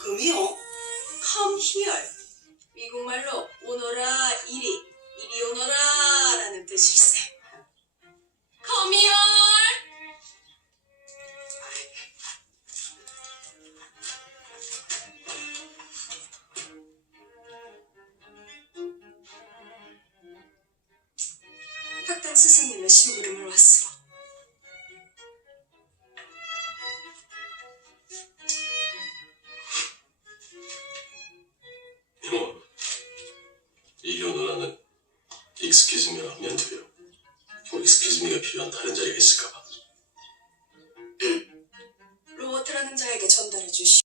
금이요? Come here. 미국말로 오너라 이리, 이리 오너라 라는 뜻일세. Come here. 학당 선생님의 신부를 이교 누나는 익스큐즈미라 하면 돼요. 뭐 익스큐즈미가 필요한 다른 자리가 있을까봐. 로버트라는 자에게 전달해 주시.